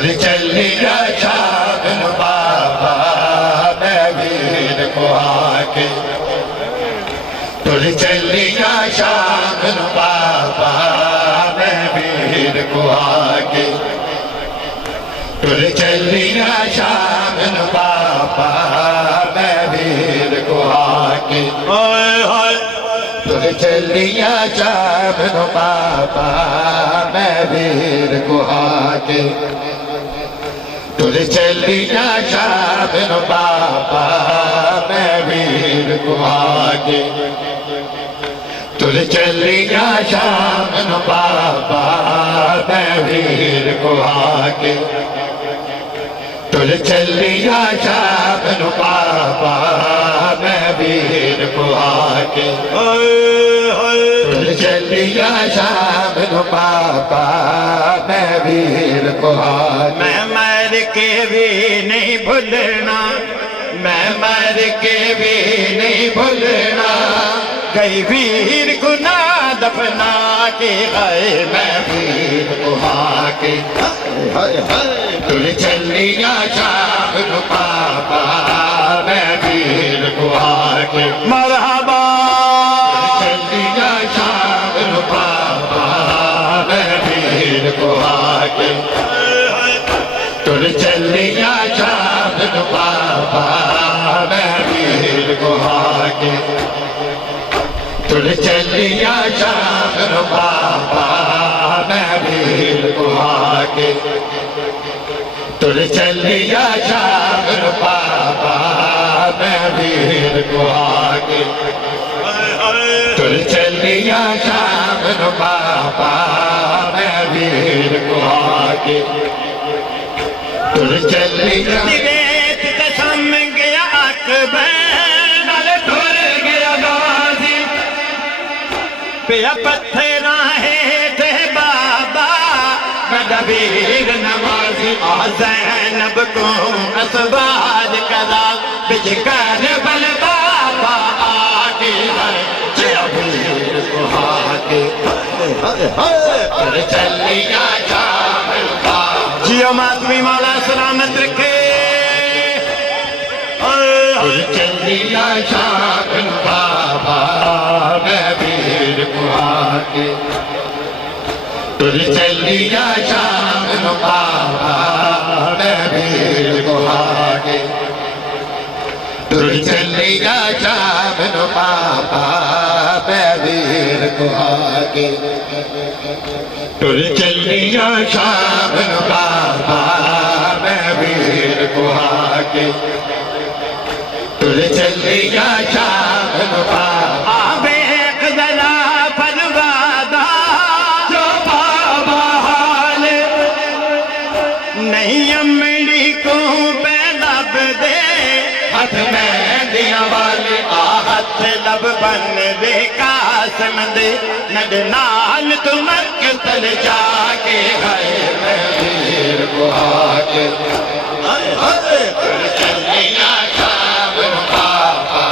तुर चलिया शाबन बाबा मैं वीर को आके तुर चलिया शाबन बाबा मैं वीर को आके तुर चलिया शाबन बाबा मैं वीर को आके तुर चलिया शाबन बाबा मैं वीर को आके तुर चलिया शाबन बाबा मैं वीर को आके तुर चलिया शाबन बाबा मैं वीर को आके तुर चलिया शाबन बाबा मैं वीर को आके तुर चलिया शाबन बाबा मैं वीर को आके मैं मर के भी नहीं भूलना, मैं मर के भी नहीं भूलना, गई वीर गुना दफना के गए मैं वीर को आके तुर चलिया शाबन बाबा मैं वीर को आके मरहबा चलिया शाबन बाबा मैं वीर को आके तुर चलिया शाबन बाबा मैं वीर को आके तुर चलिया शाबन बाबा मैं वीर को आके तुर चलिया शाबन बाबा मैं वीर को आके तुर चलिया शाबन बाबा मैं वीर को आके तुर चलिया कसम गया अकबर नाल ठुर गया गाजी पिया पत्थर थे बाबा मेरा वीर नवाजी ज़ैनब को असबाद करा बिजकर बल बाबा आके वीर को आके तुर चलिया शाबन बाबा जियो मातमी मौला सलामत रखे तुर चलिया शाबन बाबा मैं वीर को आके तुर चलिया शाबन बाबा मैं वीर को आके तुर चलिया शाबन बाबा मैं वीर को आके तुर चलिया शाबन बाबा मैं वीर को आके तुर चलिया शाबन बाबा आवेख जला फरवादा जो बाबा हाल नहीं अमड़ी को पैलब दे हाथ में दिया वाले आहत लब बन दे कासम दे नड नाल तुम तल जाके है मैं वीर को आके तुर चलिया शाबन बाबा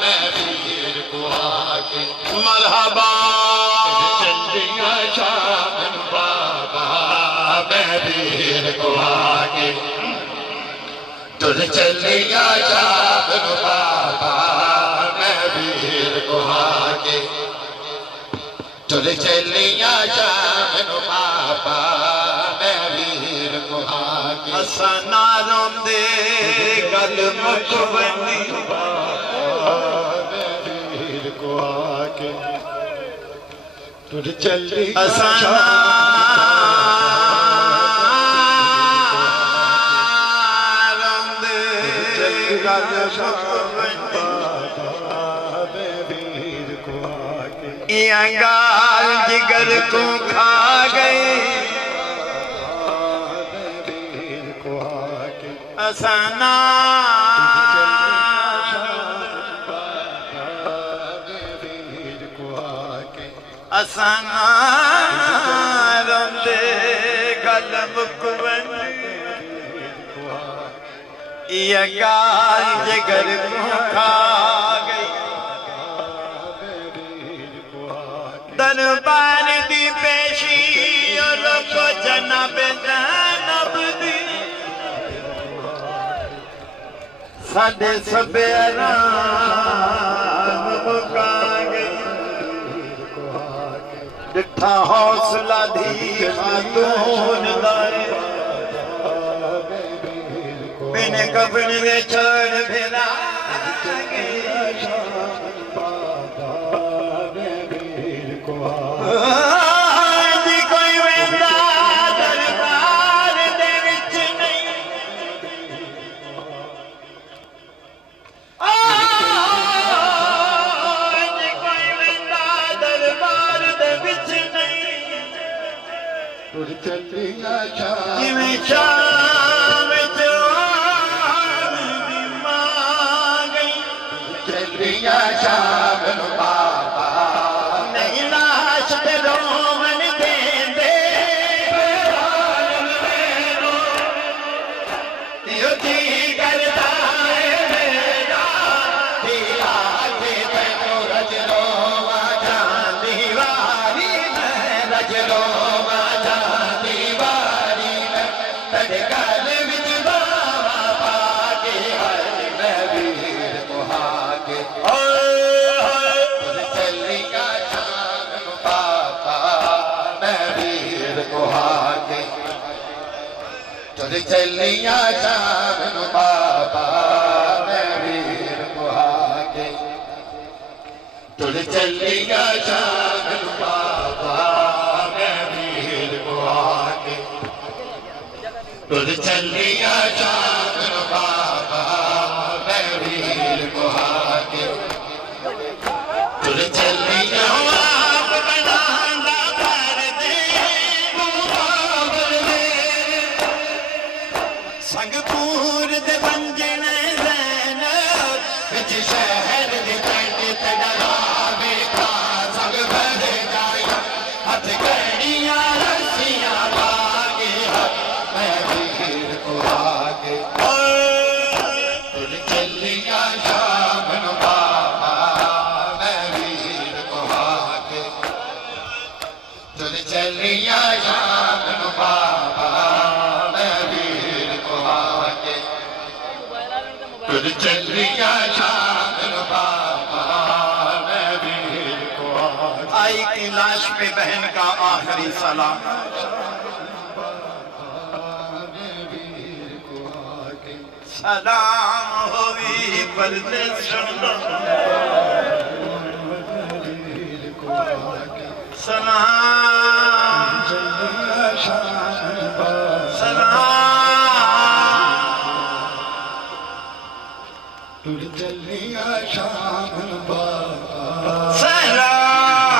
मैं वीर को आके मरहबा चलिया शाबन बाबा मैं वीर को आके तुर चलिया शाबन बाबा मैं वीर को आके तुर चलिया शाबन बाबा मैं वीर को आके हसना रोंदे गल मुकवनी मैं वीर को आके तुर चलिया हसना रोंदे गल मुकवनी या गाल जिगर को खा गई असाना असाना रोंदे गल मुकवनी ये गाल जिगर को खा गई दरबार दी पेशी और को जनाब ज़ैनब साडे सभ्यारा मुकांगे डिठा हौसला दी खातून दाए बिन कफन में चढ़ फिरा चलिया शाम बाबा मैं वीर कुहाके तुझ चलिया शाम बाबा मैं वीर कुहाके तुझ चलिया शाम बाबा मैं वीर कुहाके तुझ चलिया संगपूर दे बंजन रैन विच शहर दे तट तड़वा बेटा संग भर जाया हथ गड़ियां रस्सियां लागे मैं वीर कुहाके तुझ चलिया शाम बाबा मैं वीर कुहाके तुझ चलिया शाम बाबा तुझ चलिया शाम बाबा मैं वीर कुहाके आई की लाश पे बहन का आखिरी सलाम सलाम होवी परदेस सलाम सलाम तुझ चलिया शाम बाबा सलाम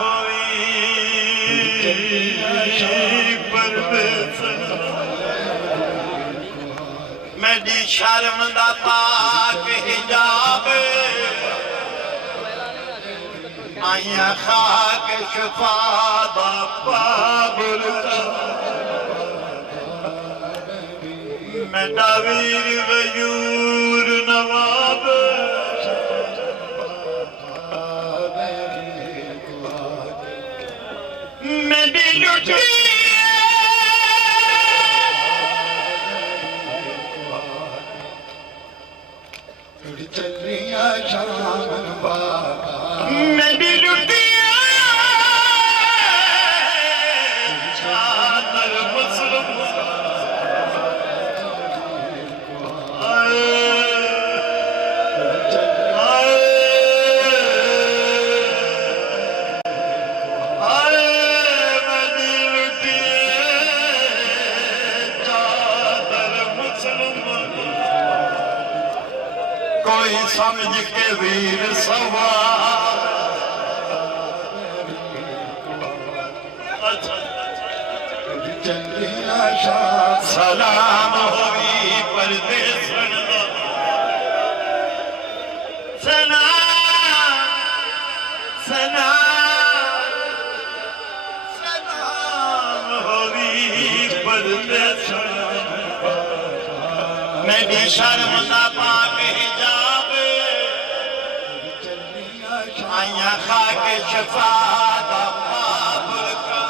होवी परदेस मेरी शर्म दा पाक हिजाब आया खाक शफा दा पाबुल मेरा वीर गयूर नवाब मेरी लुटी चलिया शाम बाबा मेरी लुटिया चादर मुस्लिम कोई समझ के वीर सवार चलिया शाम सलाम होवी परदेस सलाम सलाम सलाम होवी परदेस मेरी शर्म ना पाक हिजाब आया खाक शफा दा बाबुल का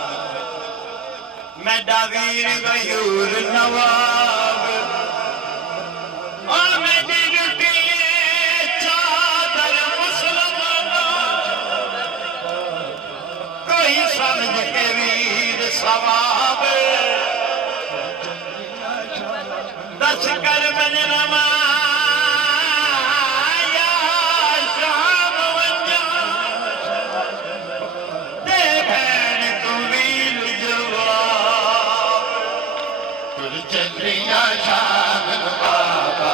मेरा वीर गयूर नवाब समझ के वीर सवाब दस कर बन रमाया शाम वंजा दे भैन तू वीर जवाब तुर चलिया शाम बाबा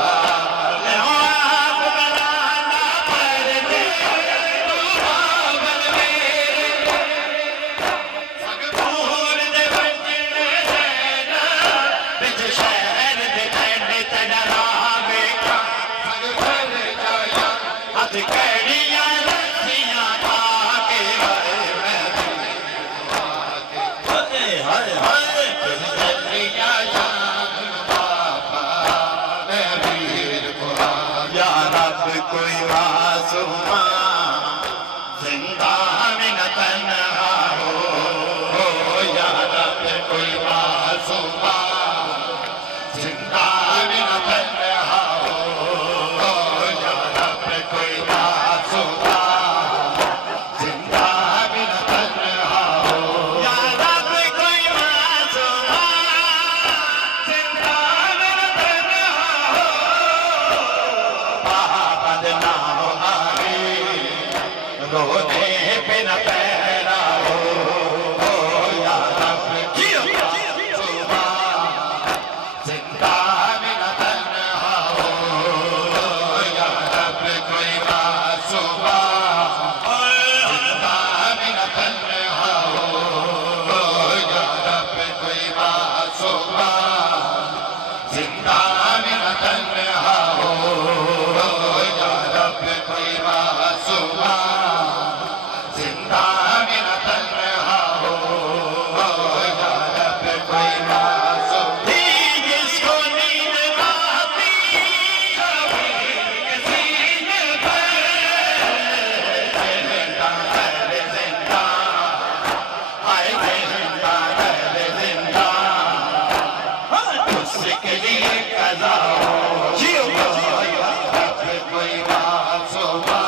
आप बनाना पर दे पूर दे वंजने देना बिच शहर दे पिंड तड़रा वेखा हथ कड़ियां लस्सियां पाके हाय हाय तुर चलिया शाम बाबा मैं वीर कुरान या रब कोई मासूमा जिंदा में न तन्हा हो या रब कोई मासूमा जिंदा बिन तन्हा हो या रब कोई मासूमा जिंदा बिन तन्हा हो या रब कोई मासूमा जिंदा में न तन्हा हो पाबंद ना हो आगे रोने पे न पैरा हो या रब जियो जिंदा बिन तन्हा हो या रब कोई मासूमा जिंदा बिन तन्हा हो या रब कोई मासूमा जिंदा बिन तन्हा हो या रब कोई मासूमा जिंदा बिन तन्हा हो या रब कोई मासूमा जिसको नींद आती सीने पर जिंदा कर जिंदा हाय जिंदा कर जिंदा उसके लिए कज़ा हो जियो रब कोई मासूमा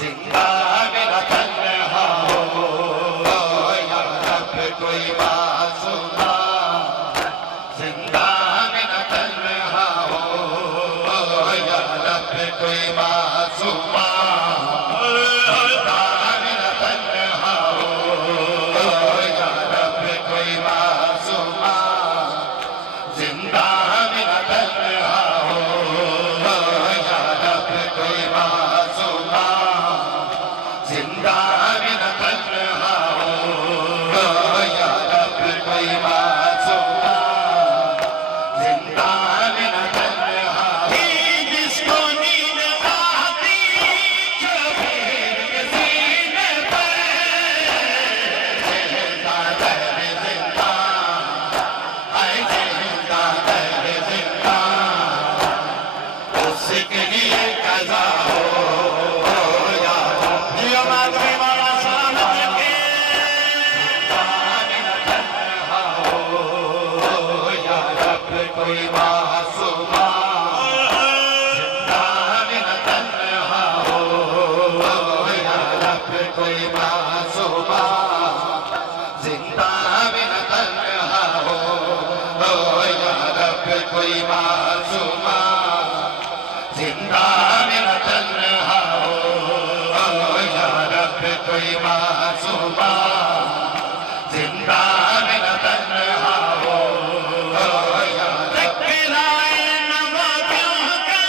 जिंदा बिन तन्हा हो या रब कोई मासूमा जिंदा बिन तन्हा हो या रब कोई मासूमा जिंदा बिन तन्हा हो या रब कोई मासूमा जिंदा बिन तन्हा हो या रब कोई मासूमा जिंदा बिन तन्हा हो या रब कोई मासूमा जिंदा बिन तन्हा हो जिसको नींद आती शबीर के सीने पर जिंदा कर जिंदा हाय जिंदा कर जिंदा उसके लिए कज़ा हो या जियो माधवी वाला समझ के या रब कोई मासूमा जिंदा बिन तन्हा हो या रब कोई मासूमा जिंदा बिन तन्हा हो या रब कोई मासूमा जिंदा बिन तन्हा हो या रब कोई मासूमा जिंदा बिन तन्हा हो या टकराए नवाबियों का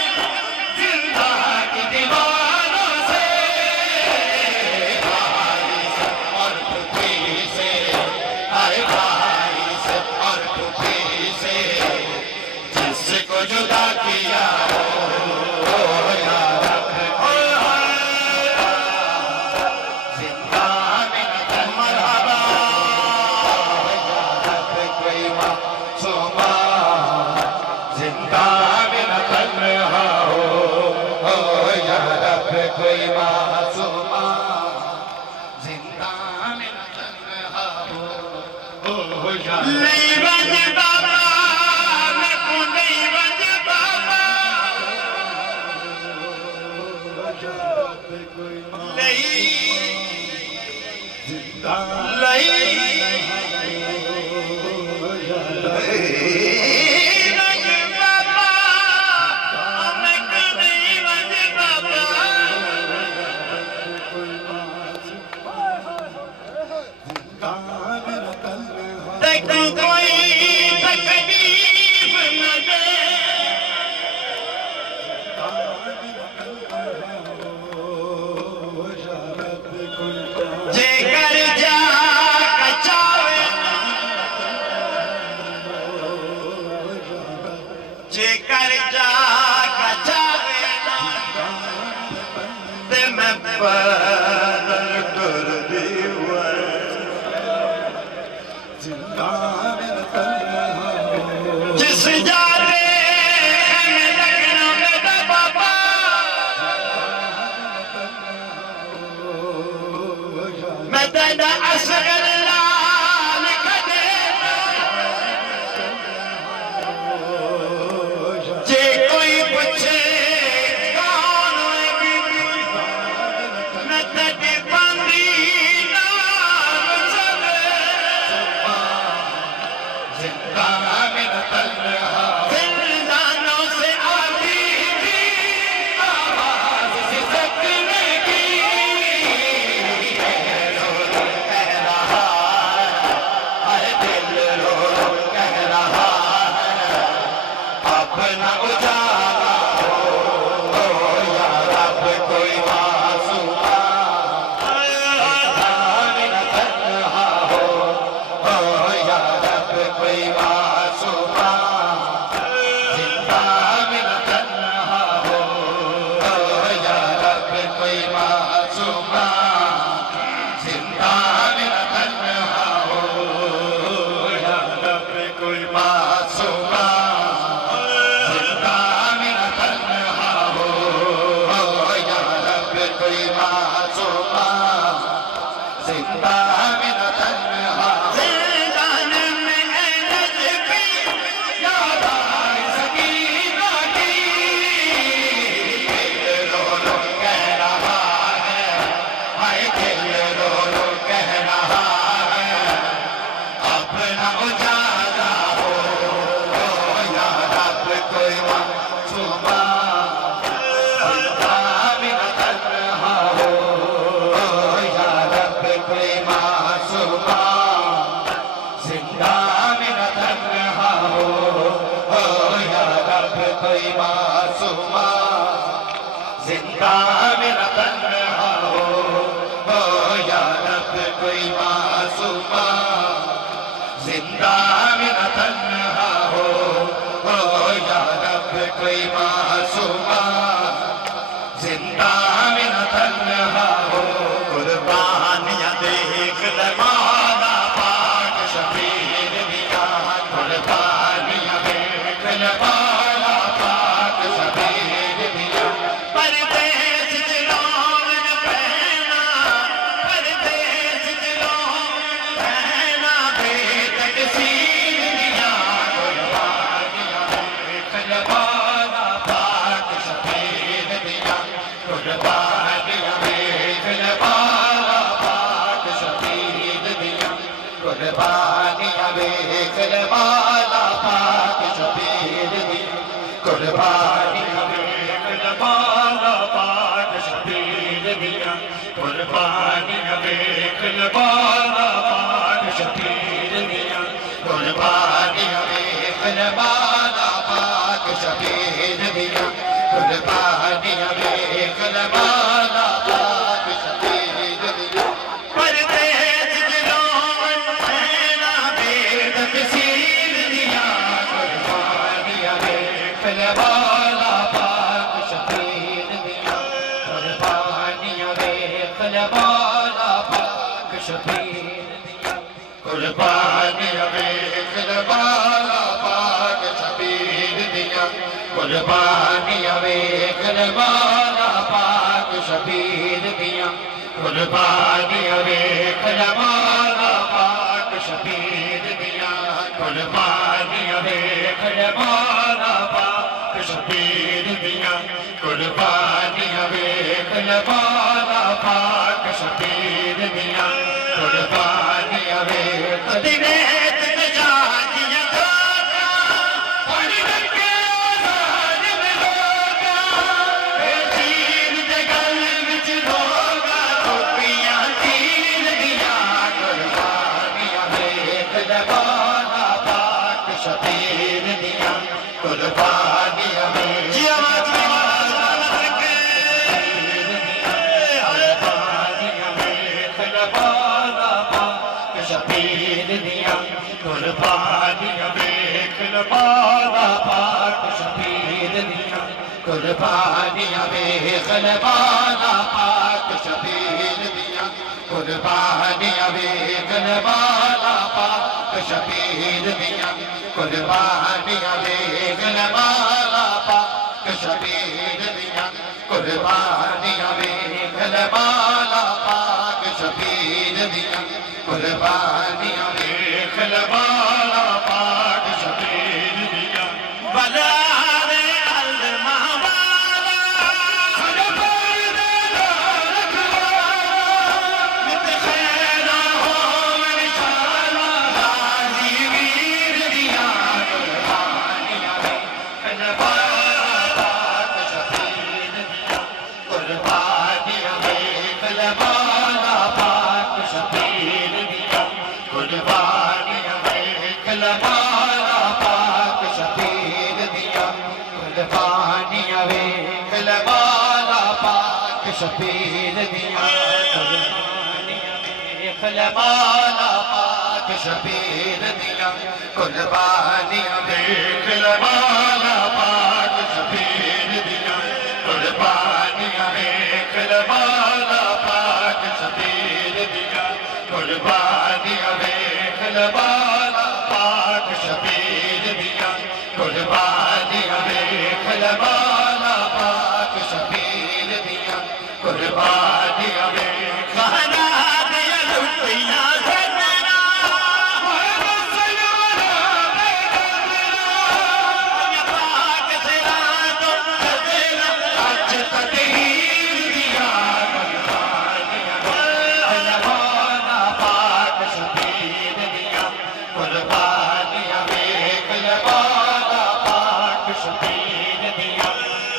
जिंदा की दीवारों से भाई से और पुत्री से आए भाई से और पुत्री से जिसको जुदा किया हो या रब जिंदा बिन मरहबा कोई मासूमा जिंदा बिन तन्हा हो या रब कोई मासूमा जिंदा बिन तन्हा हो या नहीं बज बाबा मैं को नहीं बज बाबा नहीं जेकर जा कचावे ना ते मैं पैदल कर दीवा जिस जाते में लगना मेरा बाबा मैं तेरा असगर कुर्बानियां वेख दिने ते जातियां धोखा पानी लगे आजाद में होगा तीर दे गल विच लोगा टोपियां तीर दियां कुर्बानियां वेख लबाना पाक शबीर दियां कुर्बानियां वेख जी आवाज लगे कुर्बानियां वेख लबाना पाक शबीर दियां कुर्बानियां वेख लबाना पाक शबीर दियां कुर्बानियां वेख लबाना पाक शबीर दियां कुर्बानियां वेख लबाना पाक शबीर दियां कुर्बानियां वेख लबाना पाक शबीर दियां कुर्बानियां वेख लबाना पाक शबीर दियां कुर्बानियां वेख लबाना पाक शबीर दियां बलारे अलमा वाला मित खैरा हो मेरी शाला गाजी वीर दिया कुर्बानियां वेख लबाना पाक शबीर दियां कुर्बानियां वेख लबाना पाक शबीर दियां कुर्बानियां वेख लबाना पाक शबीर दियां कुर्बानियां वेख लबाना पाक शबीर दियां कुर्बानियां वेख लबाना पाक शबीर दियां कुर्बानियां वेख लबाना पाक शबीर दियां कुर्बानियां वेख लबाना पाक शबीर दियां कुर्बानियां वेख लबाना पाक शबीर दियां कुर्बानियां वेख लबाना पाक शबीर दियां कुर्बानियां वेख कहना दिया लुटिया सजना पाक सिरा तो सजना आज तकदीर दिया कुर्बानियां वेख लबाना पाक शबीर दियां कुर्बानियां वेख लबाना पाक शबीर दियां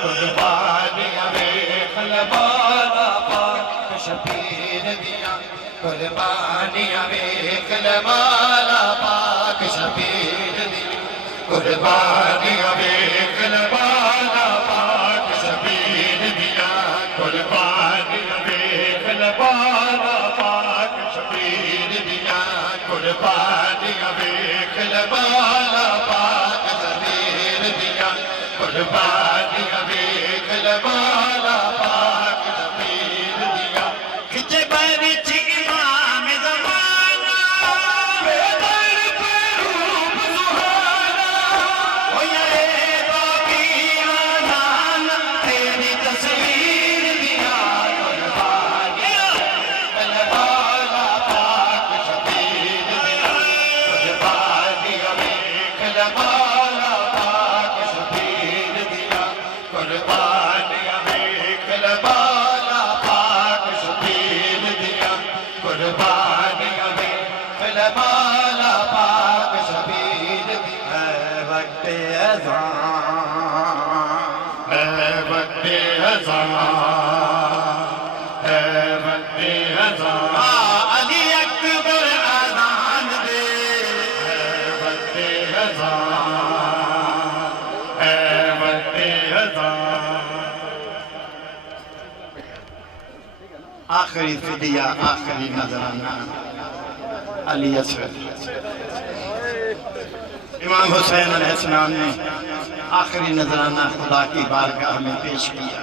कुर्बानियां वेख लबाना पाक शबीर दियां कुर्बानियां वेख लबाना पाक शबीर दियां कुर्बानियां वेख लबाना पाक शबीर दियां कुर्बानियां वेख लबाना पाक शबीर दियां कुर्बानियां वेख लबाना पाक शबीर दियां कुर्बानियां वेख लबाना पाक शबीर दियां खिचे बरिच इमाम ज़माना बेदर पे रूप सुहाना ओ ये बाबिया नाना तेरी तस्वीर दिया कुर्बानियां लबाना पाक शबीर दियां कुर्बानियां वेख लबाना पाक शबीर दियां कुर्बानियां वेख लबाना पाक शबीर दियां कुर्बानियां वेख लबाना पाक शबीर दियां वक्त अज़ान है वक्त अज़ान है वक्त अज़ान अली अकबर अज़ान दे है वक्त अज़ान है वक्त अज़ान आखिरी फिदिया आखिरी नजराना अली असगर इमाम हुसैन अलैहिस्सलाम ने आखिरी नजराना खुदा की बारगाह में पेश किया।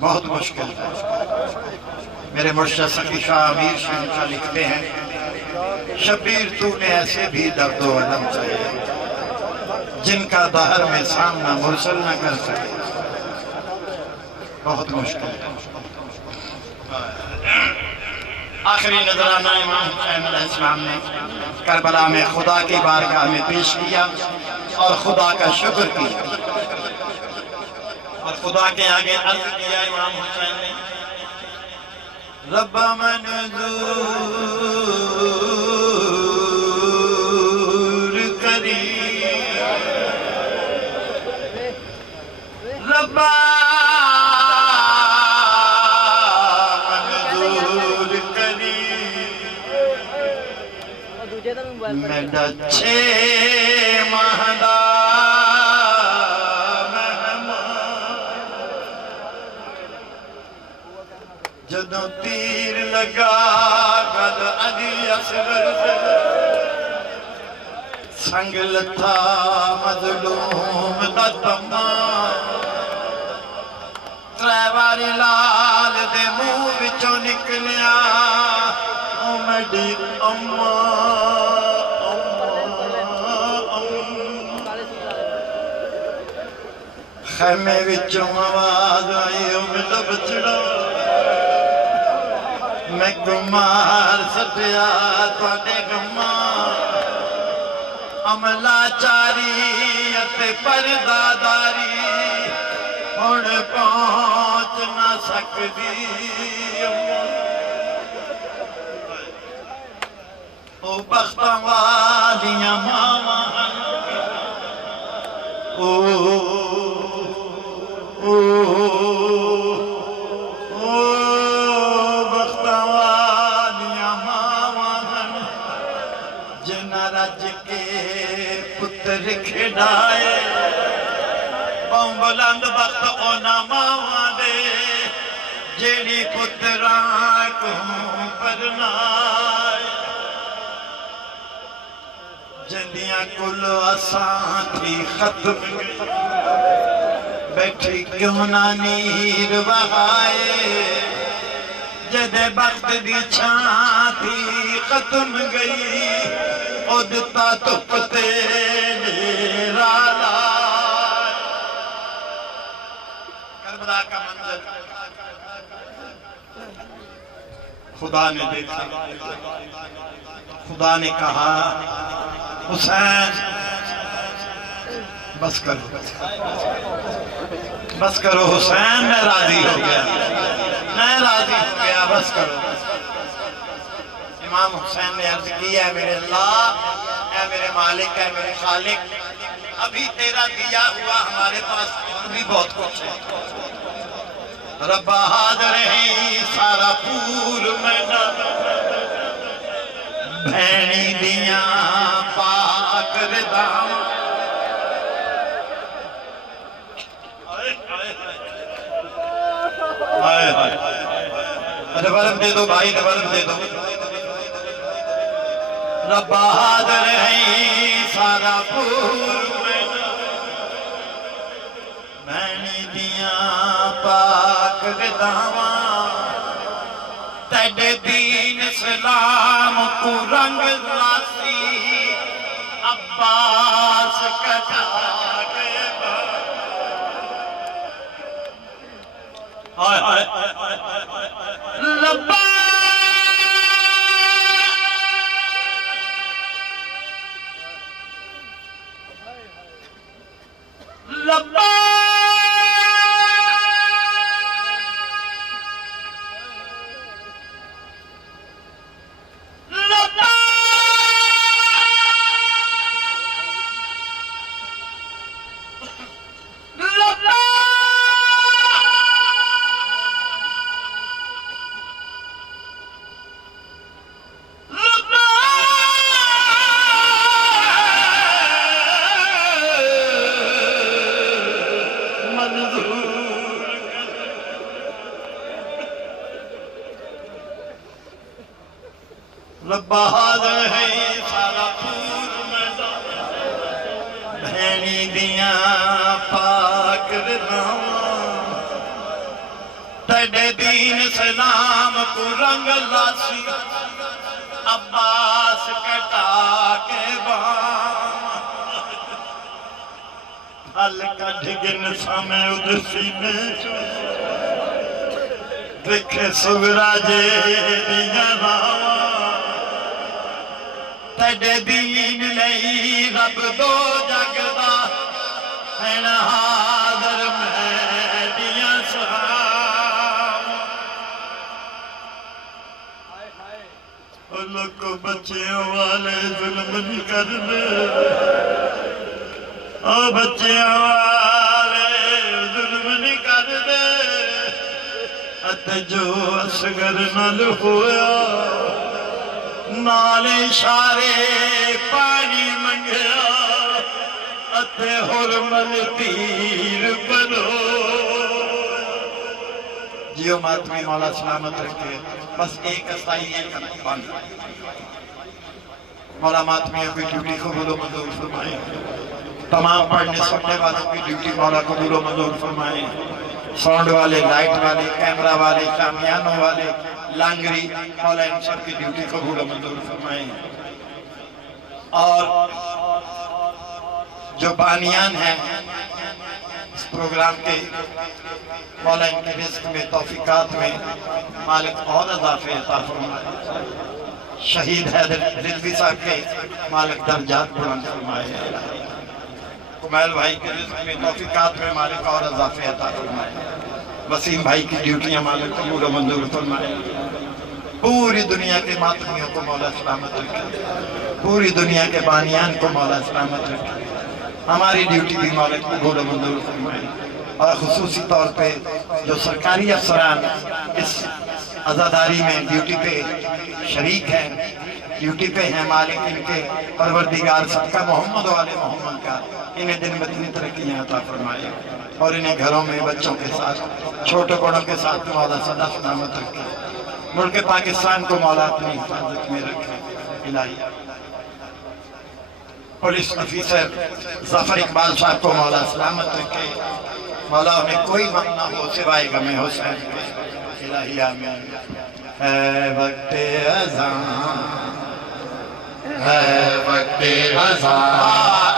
बहुत मुश्किल है। मेरे मुर्शिद सखी शाह अमीर शाह लिखते हैं, शबीर तूने ऐसे भी दर्दो अलम चाहिए जिनका दहर में सामना मुरसल न कर सके। बहुत मुश्किल है। आखिरी नजराना इमाम हुसैन अलैहिस्सलाम ने करबला में खुदा की बारगाह में पेश किया और खुदा का शुक्र किया और खुदा के आगे अर्ज किया इमाम हुसैन ने, रब्बा मंजूर करी रब्बा मंजूर करी मेरा 6 माह दा जदों तीर लगा गल अली असगर संग लथा मजलूम दा तम्मा 3 वारी लाल दे मुंह विचों निकलिया ओ मेरी अम्मा खैमे विचों आवाज आई ओ मेरा बचड़ा मैं गुमार सटिया तुहाडे गम्मा अमलाचारी अते परदादारी हुण पहुंच ना सकदी ओ बख्तां वालियां मावां ओ ओ खिडाए बुलंद वक्त ओना मावां दे जेड़ी पुत्रां को परनाए जंदियां कुल असां थी खत्म बैठी क्यों ना नीर वहाए जदे वक्त दी छां थी खत्म गई उदता तुपते करबला का मंजर खुदा ने देखा खुदा ने कहा हुसैन बस करो हुसैन मैं राजी हो गया बस करो इमाम हुसैन ने अर्ज किया मेरे अल्लाह ऐ मेरे मालिक है मेरे खालिक अभी तेरा दिया हुआ हमारे पास और भी बहुत कुछ है रब्बा हाज़िर है सारा पूर मैदान भैणी दिया पाक रिदाम बरम दे दो भाई बरम दे दो रब्बा हाज़िर है सारा पूर मैंने दिया पाक विदावा तेरे दीन सलाम को रंग लासी अब्बास कटा के हाय हाय रब्बा रब्बा रब्बा हाज़िर है सारा पूर मैदान भैणी दिया पाक रिदावां तेरे दीन सलाम को रंग लासी अब्बास कटा के बाम हल कढ़ गिन समय उद सीने देखे सुगराजे दिया रावां तेरे दीन नहीं रब दो जगदा है हाज़िर मैं दिया सलाम और लोग बच्चियों वाले जुल्म नहीं कर दे, और बच्चियों वाले जुल्म नहीं कर दे। अते जो असगर नाल होया नाले इशारे पानी मंगया, अते हुरमल तीर बनो। जियो मातमी मौला सलामत रखे। बस एक असाई एक बंद मौला मातमियों की ड्यूटी को बोलो मंजूर फरमाए। तमाम पढ़ने सुनने वालों की ड्यूटी मौला को बोलो मंजूर फरमाए। साउंड वाले, लाइट वाले, कैमरा वाले, शामियानों वाले, लांगरी, मौला इन सब की ड्यूटी को बोलो मंजूर फरमाए। और जो बानियान हैं इस प्रोग्राम के, मौला इनके रिज़्क़ में, तौफीकात में मालिक और इज़ाफ़े अता फरमाए। शहीद हैदर रिज़वी साहब के मालिक दर्जात बुलंद फरमाए। कुमैल भाई के रिज़्क़ में, तौफीकात में मालिक और इज़ाफ़े अता फरमाए। वसीम भाई की ड्यूटियां मालिक कबूल व मंजूर फरमाए। पूरी दुनिया के मातमियों को मौला सलामत रखे, पूरी दुनिया के बानियान को मौला सलामत रखे। हमारी ड्यूटी भी मालिक कबूल व मंजूर फरमाए। और खुसूसी तौर पे जो सरकारी अफसरान इस आज़ादारी में ड्यूटी पे शरीक हैं, ड्यूटी पे हैं, मालिक इनके परवरदिगार सबका मोहम्मद वाले मोहम्मद का इन्हें दिन में दिन तरक्कियाँ अता फरमाए। और इन्हें घरों में बच्चों के साथ, छोटे बड़ों के साथ मौला सदा सलामत रखे। मुल्क पाकिस्तान को मौला अपनी हिफाजत में रखे। इलाही पुलिस ऑफिसर ज़फ़र इकबाल साहब को मौला सलामत रखे। मौला उन्हें कोई गम ना हो सिवाय गमे हुसैन के। इलाही आमीन। है वक्ते अज़ान, है वक्ते अज़ान,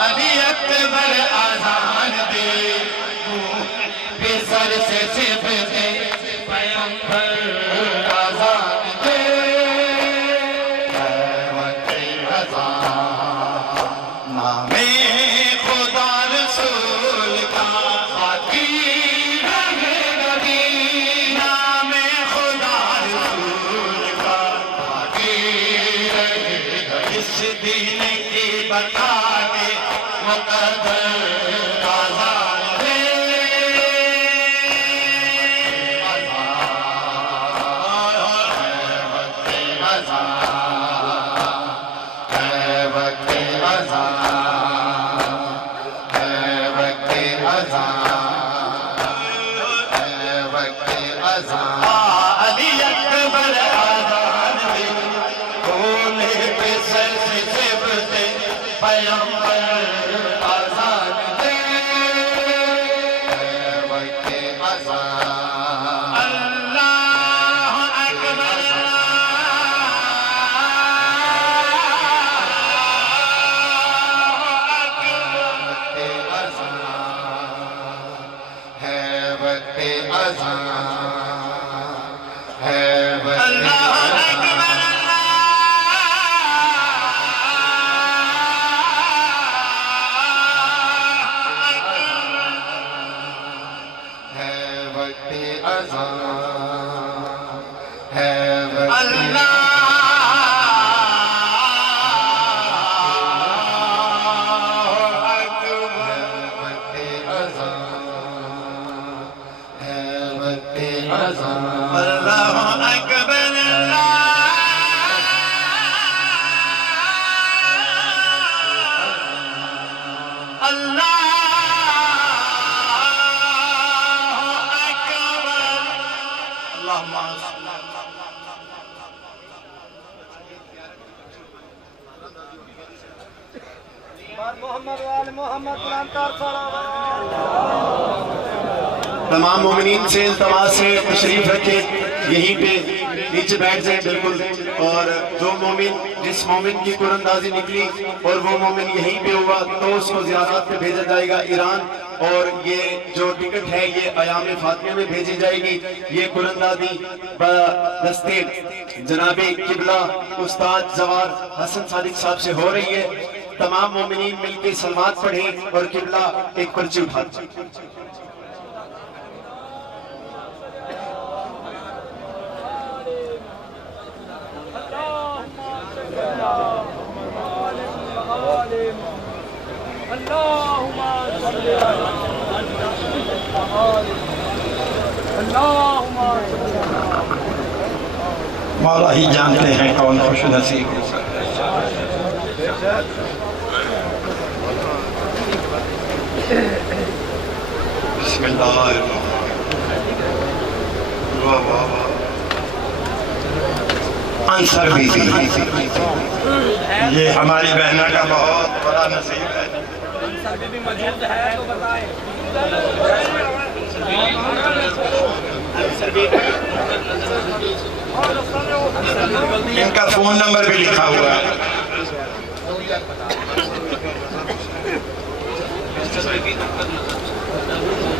अली अकबर अज़ान दे, बेसर से सिर्फ दे, पैगंबर अज़ान दे। है वक्ते अज़ान, नामे खुदा रसूल का बाकी रहे नबी, नामे खुदा रसूल का बाकी रहे नबी। इस दीन की बता के मुक़द्दर आज़ान दे। अली अकबर आज़ान दे, बोले पे सर से सिबते, पैगंबर आज़ान दे। वक्ते अज़ान, अल्लाह अकबर, वक्ते अज़ान, है वक्ते अज़ान, है वक्ते अज़ान, है वक्ते अज़ान, है वक्ते अल्लाह अकबर, अल्लाह अकबर। अल्लाहुम्मा मोहम्मद वाले मोहम्मद तमाम मोमिनीन से इल्तमास से तशरीफ रखे, यहीं पे नीचे बैठ जाए बिल्कुल। और जो मोमिन, जिस मोमिन की कुरंदाजी निकली और वो मोमिन यहीं पे हुआ तो उसको ज़ियारत पे भेजा जाएगा ईरान। और ये जो टिकट है ये अयाम फातिमा में भेजी जाएगी। ये कुरंदाजी दस्ते जनाबे किबला उस्ताद जवार हसन सादिक साहब से हो रही है। तमाम मोमिनीन मिलकर सलमात पढ़ें और किबला एक पर्ची उठाते। मौला ही जानते हैं कौन खुश नसीब हो सकता है। बिस्मिल्लाह। वाह वाह वाह। अंसर बीबी, ये हमारी बहना का बहुत बड़ा नसीब है। भी मौजूद है तो बताएं। इनका फोन नंबर भी लिखा हुआ है।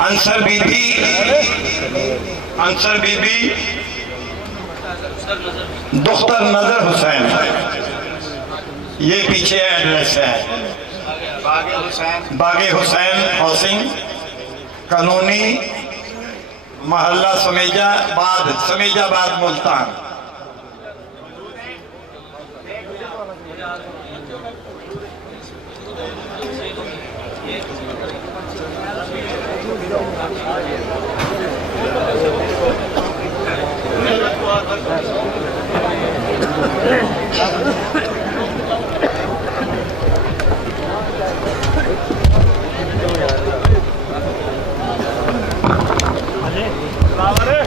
अंसर बीबी, अंसर बीबी दुख्तर नजर हुसैन, ये पीछे एड्रेस है। बागे हुसैन हाउसिंग कॉलोनी, मोहल्ला समीजाबाद मुल्तान। अरे